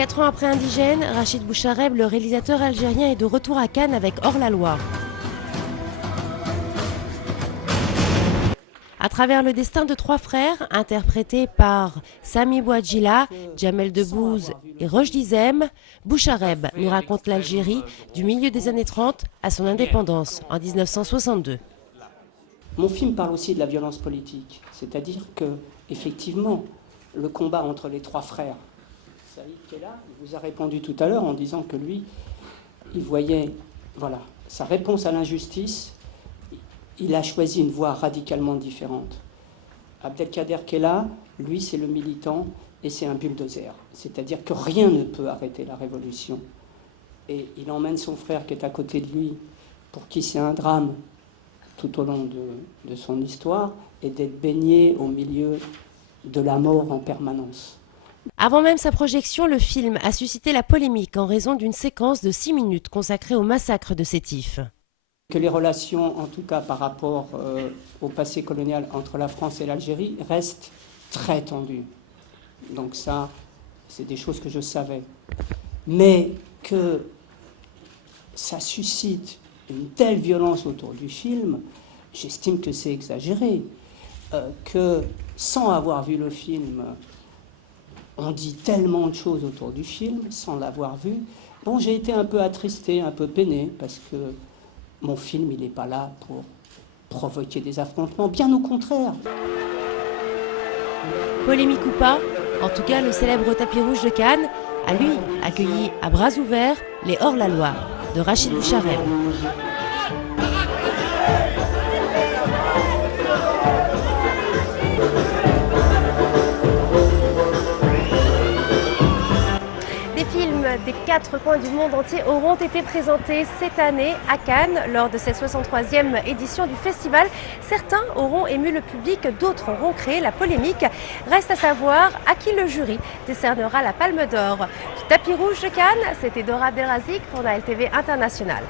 4 ans après Indigène, Rachid Bouchareb, le réalisateur algérien, est de retour à Cannes avec Hors-la-loi. À travers le destin de 3 frères, interprétés par Sami Bouadjila, Jamel Debbouze et Rochdi Zem, Bouchareb nous raconte l'Algérie du milieu des années 30 à son indépendance en 1962. Mon film parle aussi de la violence politique, c'est-à-dire que, effectivement, le combat entre les 3 frères, Saïd Kella, il vous a répondu tout à l'heure en disant que lui, il voyait, voilà, sa réponse à l'injustice. Il a choisi une voie radicalement différente. Abdelkader Kella, lui, c'est le militant et c'est un bulldozer. C'est-à-dire que rien ne peut arrêter la révolution. Et il emmène son frère qui est à côté de lui, pour qui c'est un drame tout au long de son histoire, et d'être baigné au milieu de la mort en permanence. Avant même sa projection, le film a suscité la polémique en raison d'une séquence de 6 minutes consacrée au massacre de Sétif. Que les relations, en tout cas par rapport au passé colonial entre la France et l'Algérie, restent très tendues. Donc ça, c'est des choses que je savais. Mais que ça suscite une telle violence autour du film, j'estime que c'est exagéré. Que sans avoir vu le film, on dit tellement de choses autour du film, sans l'avoir vu. Bon, j'ai été un peu attristé, un peu peiné, parce que mon film, il n'est pas là pour provoquer des affrontements, bien au contraire. Polémique ou pas, en tout cas, le célèbre tapis rouge de Cannes a, lui, accueilli à bras ouverts les Hors-la-loi de Rachid Bouchareb. Des 4 coins du monde entier auront été présentés cette année à Cannes lors de cette 63e édition du festival. Certains auront ému le public, d'autres auront créé la polémique. Reste à savoir à qui le jury décernera la Palme d'Or. Du tapis rouge de Cannes, c'était Dora Abdelrazik pour la LTV Internationale.